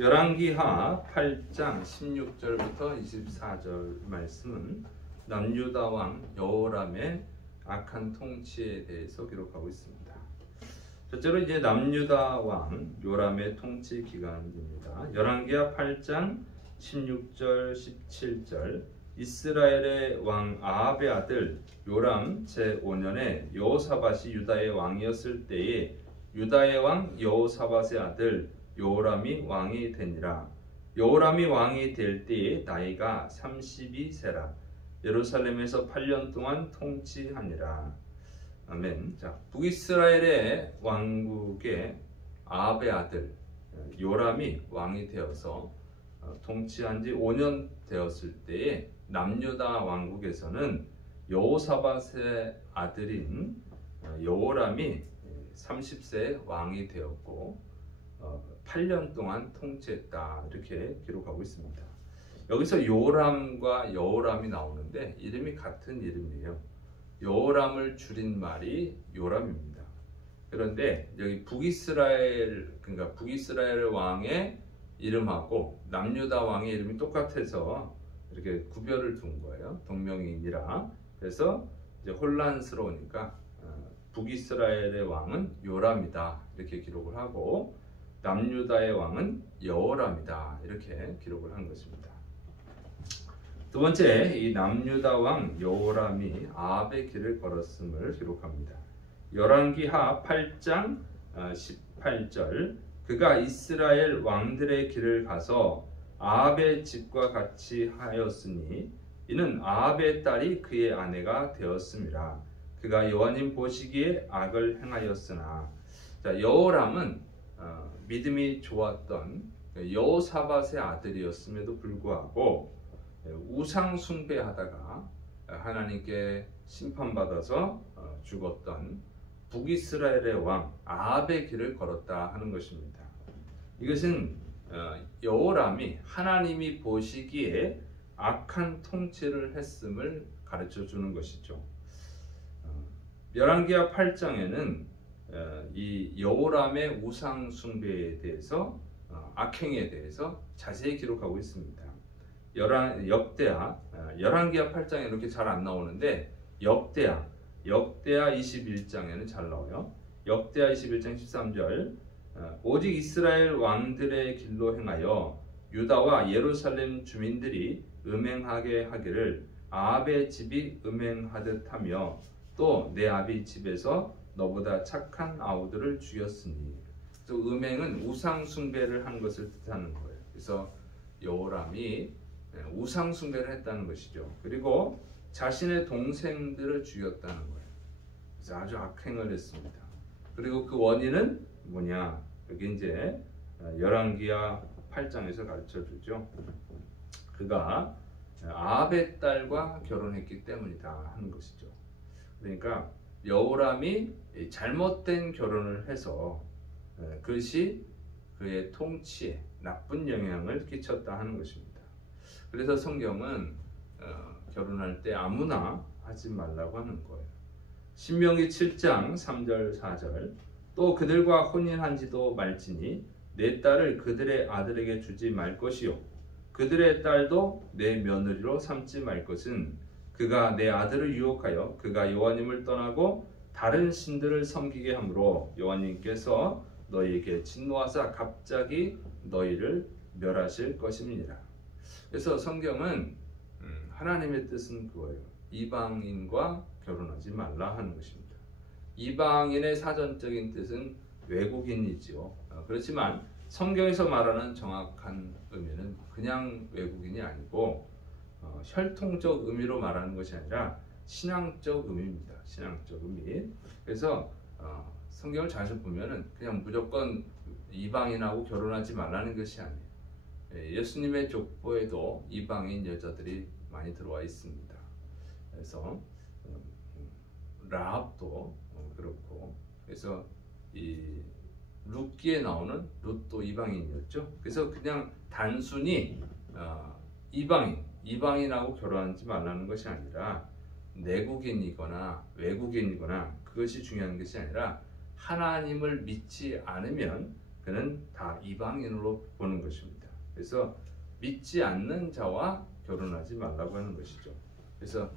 열왕기하 8장 16절부터 24절 말씀은 남유다 왕 여호람의 악한 통치에 대해서 기록하고 있습니다. 첫째로 이제 남유다 왕 요람의 통치 기간입니다. 열왕기하 8장 16절 17절 이스라엘의 왕 아합의 아들 요람 제5년에 여호사밧이 유다의 왕이었을 때에 유다의 왕 여호사밧의 아들 여호람이 왕이 되니라. 여호람이 왕이 될 때에 나이가 32세라. 예루살렘에서 8년 동안 통치하니라. 아멘. 자, 북이스라엘의 왕국의 아합의 아들 요람이 왕이 되어서 통치한 지 5년 되었을 때에 남유다 왕국에서는 여호사밧의 아들인 여호람이 30세에 왕이 되었고 8년 동안 통치했다 이렇게 기록하고 있습니다. 여기서 요람과 여호람이 나오는데 이름이 같은 이름이에요. 여호람을 줄인 말이 요람입니다. 그런데 여기 그러니까 북이스라엘 왕의 이름하고 남유다 왕의 이름이 똑같아서 이렇게 구별을 둔 거예요. 동명이인이라. 그래서 이제 혼란스러우니까 북이스라엘의 왕은 요람이다 이렇게 기록을 하고 남유다의 왕은 여호람이다 이렇게 기록을 한 것입니다. 두 번째, 이 남유다 왕 여호람이 아합의 길을 걸었음을 기록합니다. 열왕기하 8장 18절 그가 이스라엘 왕들의 길을 가서 아합의 집과 같이 하였으니 이는 아합의 딸이 그의 아내가 되었음이라. 그가 여호와님 보시기에 악을 행하였으나. 자, 여호람은 믿음이 좋았던 여호사밧의 아들이었음에도 불구하고 우상 숭배하다가 하나님께 심판받아서 죽었던 북이스라엘의 왕 아합의 길을 걸었다 하는 것입니다. 이것은 여호람이 하나님이 보시기에 악한 통치를 했음을 가르쳐 주는 것이죠. 열왕기하 8장에는 이 여호람의 우상 숭배에 대해서 악행에 대해서 자세히 기록하고 있습니다. 열왕기하 8장에 이렇게 잘 안 나오는데 역대하 21장에는 잘 나와요. 역대하 21장 13절 오직 이스라엘 왕들의 길로 행하여 유다와 예루살렘 주민들이 음행하게 하기를 아합의 집이 음행하듯 하며 또 내 아비 집에서 너보다 착한 아우들을 죽였으니. 또 음행은 우상 숭배를 한 것을 뜻하는 거예요. 그래서 여호람이 우상 숭배를 했다는 것이죠. 그리고 자신의 동생들을 죽였다는 거예요. 그래서 아주 악행을 했습니다. 그리고 그 원인은 뭐냐? 여기 이제 열왕기하 8장에서 가르쳐 주죠. 그가 아합의 딸과 결혼했기 때문이다 하는 것이죠. 그러니까 여호람이 잘못된 결혼을 해서 그것이 그의 통치에 나쁜 영향을 끼쳤다 하는 것입니다. 그래서 성경은 결혼할 때 아무나 하지 말라고 하는 거예요. 신명기 7장 3절 4절 또 그들과 혼인한지도 말지니 내 딸을 그들의 아들에게 주지 말 것이요 그들의 딸도 내 며느리로 삼지 말 것은 그가 내 아들을 유혹하여 그가 여호와님을 떠나고 다른 신들을 섬기게 하므로 여호와님께서 너희에게 진노하사 갑자기 너희를 멸하실 것임이니라. 그래서 성경은 하나님의 뜻은 그거예요. 이방인과 결혼하지 말라 하는 것입니다. 이방인의 사전적인 뜻은 외국인이지요. 그렇지만 성경에서 말하는 정확한 의미는 그냥 외국인이 아니고 혈통적 의미로 말하는 것이 아니라 신앙적 의미입니다. 신앙적 의미. 그래서 성경을 잘 보면은 그냥 무조건 이방인하고 결혼하지 말라는 것이 아니에요. 예수님의 족보에도 이방인 여자들이 많이 들어와 있습니다. 그래서 라합도 그렇고, 그래서 이 룻기에 나오는 룻도 이방인이었죠. 그래서 그냥 단순히 이방인하고 결혼하지 말라는 것이 아니라 내국인이거나 외국인이거나 그것이 중요한 것이 아니라 하나님을 믿지 않으면 그는 다 이방인으로 보는 것입니다. 그래서 믿지 않는 자와 결혼하지 말라고 하는 것이죠. 그래서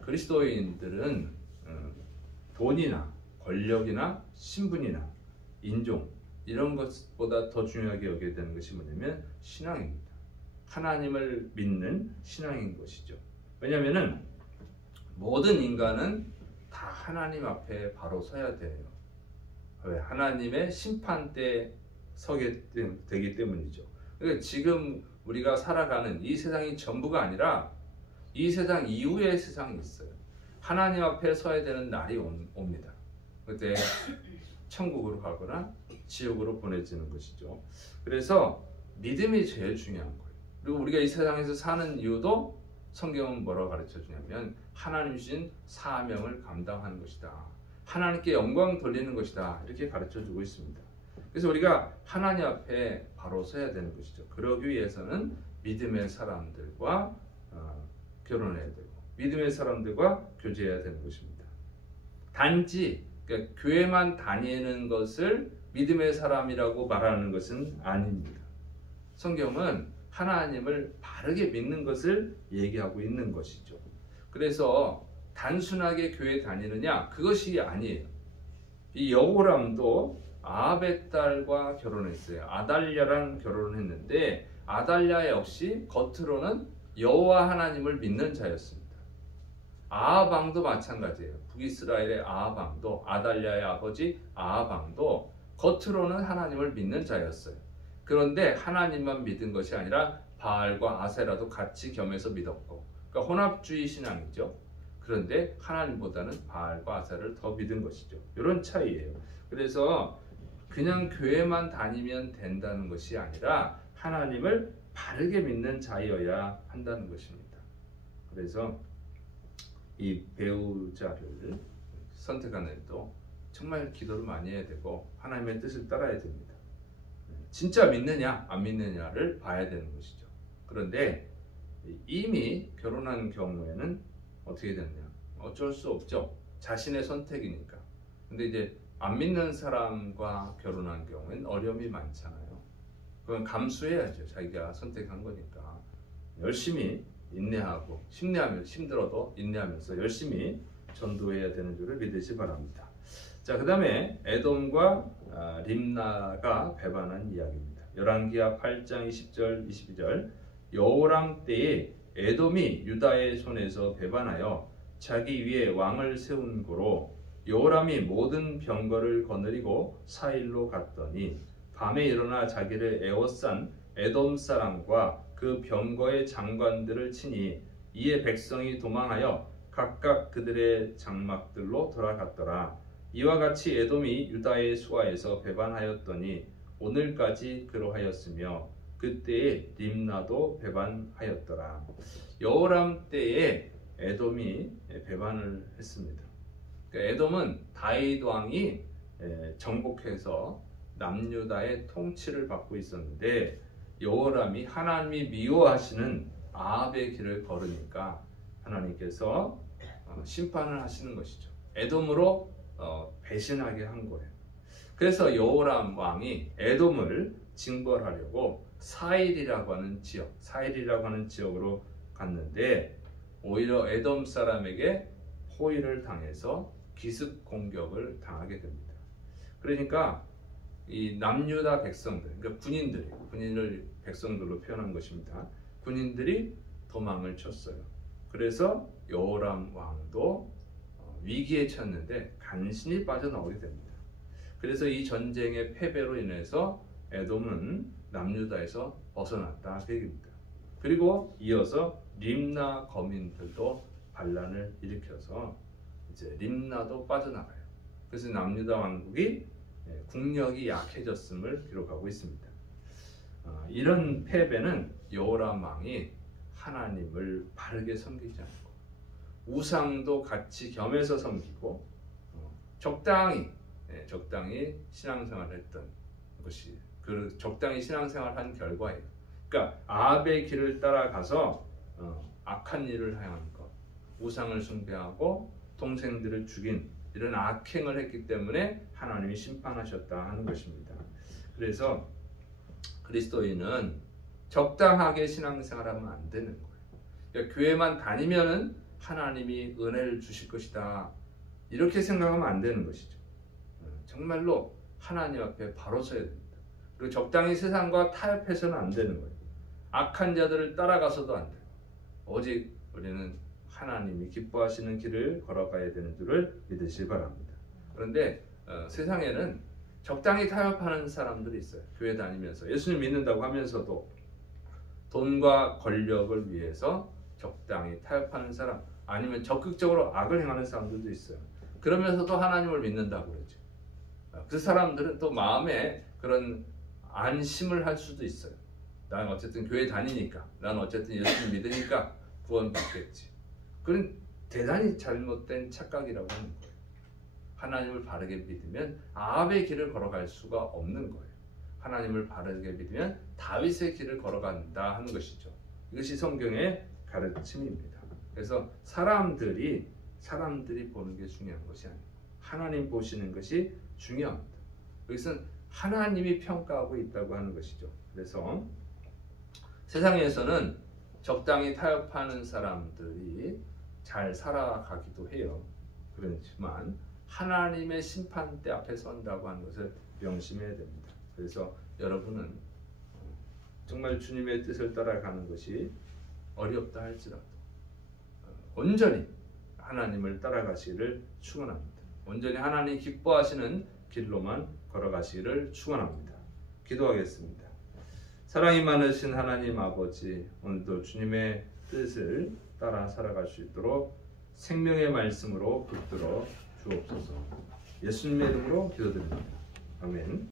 그리스도인들은 돈이나 권력이나 신분이나 인종 이런 것보다 더 중요하게 여겨야 되는 것이 뭐냐면 신앙입니다. 하나님을 믿는 신앙인 것이죠. 왜냐하면 모든 인간은 다 하나님 앞에 바로 서야 돼요. 왜? 하나님의 심판대에 서게 되기 때문이죠. 그러니까 지금 우리가 살아가는 이 세상이 전부가 아니라 이 세상 이후의 세상이 있어요. 하나님 앞에 서야 되는 날이 옵니다. 그때 천국으로 가거나 지옥으로 보내지는 것이죠. 그래서 믿음이 제일 중요한 거예요. 그리고 우리가 이 세상에서 사는 이유도 성경은 뭐라고 가르쳐 주냐면 하나님 주신 사명을 감당하는 것이다. 하나님께 영광 돌리는 것이다. 이렇게 가르쳐 주고 있습니다. 그래서 우리가 하나님 앞에 바로 서야 되는 것이죠. 그러기 위해서는 믿음의 사람들과 결혼해야 되고 믿음의 사람들과 교제해야 되는 것입니다. 단지 그러니까 교회만 다니는 것을 믿음의 사람이라고 말하는 것은 아닙니다. 성경은 하나님을 바르게 믿는 것을 얘기하고 있는 것이죠. 그래서 단순하게 교회 다니느냐 그것이 아니에요. 이 여호람도 아합의 딸과 결혼했어요. 아달랴랑 결혼을 했는데 아달랴 역시 겉으로는 여호와 하나님을 믿는 자였습니다. 아합 왕도 마찬가지예요. 북이스라엘의 아합 왕도 아달랴의 아버지 아합 왕도 겉으로는 하나님을 믿는 자였어요. 그런데 하나님만 믿은 것이 아니라 바알과 아세라도 같이 겸해서 믿었고, 그러니까 혼합주의 신앙이죠. 그런데 하나님보다는 바알과 아세라를 더 믿은 것이죠. 이런 차이예요. 그래서 그냥 교회만 다니면 된다는 것이 아니라 하나님을 바르게 믿는 자여야 한다는 것입니다. 그래서 이 배우자를 선택하는 일도 정말 기도를 많이 해야 되고 하나님의 뜻을 따라야 됩니다. 진짜 믿느냐 안 믿느냐를 봐야 되는 것이죠. 그런데 이미 결혼한 경우에는 어떻게 되느냐, 어쩔 수 없죠. 자신의 선택이니까. 근데 이제 안 믿는 사람과 결혼한 경우에는 어려움이 많잖아요. 그건 감수해야죠. 자기가 선택한 거니까. 열심히 인내하고 힘들어도 인내하면서 열심히 전도해야 되는 줄을 믿으시 바랍니다. 자, 그 다음에 에돔과 림나가 배반한 이야기입니다. 열왕기하 8장 20절 22절 여호람 때에 에돔이 유다의 손에서 배반하여 자기 위에 왕을 세운 고로 여호람이 모든 병거를 거느리고 사일로 갔더니 밤에 일어나 자기를 에워싼 에돔 사람과 그 병거의 장관들을 치니 이에 백성이 도망하여 각각 그들의 장막들로 돌아갔더라. 이와 같이 에돔이 유다의 수하에서 배반하였더니 오늘까지 그러하였으며 그때에 림나도 배반하였더라. 여호람 때에 에돔이 배반을 했습니다. 그러니까 에돔은 다윗 왕이 정복해서 남유다의 통치를 받고 있었는데 여호람이 하나님이 미워하시는 아합의 길을 걸으니까 하나님께서 심판을 하시는 것이죠. 에돔으로 배신하게 한 거예요. 그래서 여호람 왕이 에돔을 징벌하려고 사일이라고 하는 지역으로 갔는데 오히려 에돔 사람에게 포위를 당해서 기습 공격을 당하게 됩니다. 그러니까 이 남유다 백성들, 그러니까 군인을 백성들로 표현한 것입니다. 군인들이 도망을 쳤어요. 그래서 여호람 왕도 위기에 처했는데 간신히 빠져나오게 됩니다. 그래서 이 전쟁의 패배로 인해서 에돔은 남유다에서 벗어났다 그 얘기입니다. 그리고 이어서 림나 거민들도 반란을 일으켜서 이제 림나도 빠져나가요. 그래서 남유다 왕국이 국력이 약해졌음을 기록하고 있습니다. 이런 패배는 여호람 왕이 하나님을 바르게 섬기지 않고 우상도 같이 겸해서 섬기고 적당히 신앙생활을 했던 것이 그 적당히 신앙생활한 결과예요. 그러니까 아합의 길을 따라가서 악한 일을 행한 것, 우상을 숭배하고 동생들을 죽인 이런 악행을 했기 때문에 하나님이 심판하셨다 하는 것입니다. 그래서 그리스도인은 적당하게 신앙생활하면 안 되는 거예요. 그러니까 교회만 다니면은 하나님이 은혜를 주실 것이다, 이렇게 생각하면 안 되는 것이죠. 정말로 하나님 앞에 바로 서야 됩니다. 그리고 적당히 세상과 타협해서는 안 되는 거예요. 악한 자들을 따라가서도 안 돼요. 오직 우리는 하나님이 기뻐하시는 길을 걸어가야 되는 줄을 믿으시기 바랍니다. 그런데 세상에는 적당히 타협하는 사람들이 있어요. 교회 다니면서 예수님 믿는다고 하면서도 돈과 권력을 위해서 적당히 타협하는 사람, 아니면 적극적으로 악을 행하는 사람들도 있어요. 그러면서도 하나님을 믿는다고 그러죠. 그 사람들은 또 마음에 그런 안심을 할 수도 있어요. 나는 어쨌든 교회 다니니까, 나는 어쨌든 예수님 믿으니까 구원받겠지. 그건 대단히 잘못된 착각이라고 하는 거예요. 하나님을 바르게 믿으면 아합의 길을 걸어갈 수가 없는 거예요. 하나님을 바르게 믿으면 다윗의 길을 걸어간다 하는 것이죠. 이것이 성경의 가르침입니다. 그래서 사람들이 보는 게 중요한 것이 아니고 하나님 보시는 것이 중요합니다. 여기서는 하나님이 평가하고 있다고 하는 것이죠. 그래서 세상에서는 적당히 타협하는 사람들이 잘 살아가기도 해요. 그렇지만 하나님의 심판대 앞에 선다고 하는 것을 명심해야 됩니다. 그래서 여러분은 정말 주님의 뜻을 따라가는 것이 어렵다 할지라도 온전히 하나님을 따라가시기를 축원합니다. 온전히 하나님 기뻐하시는 길로만 걸어가시기를 축원합니다. 기도하겠습니다. 사랑이 많으신 하나님 아버지, 오늘도 주님의 뜻을 따라 살아갈 수 있도록 생명의 말씀으로 붙들어 주옵소서. 예수님의 이름으로 기도드립니다. 아멘.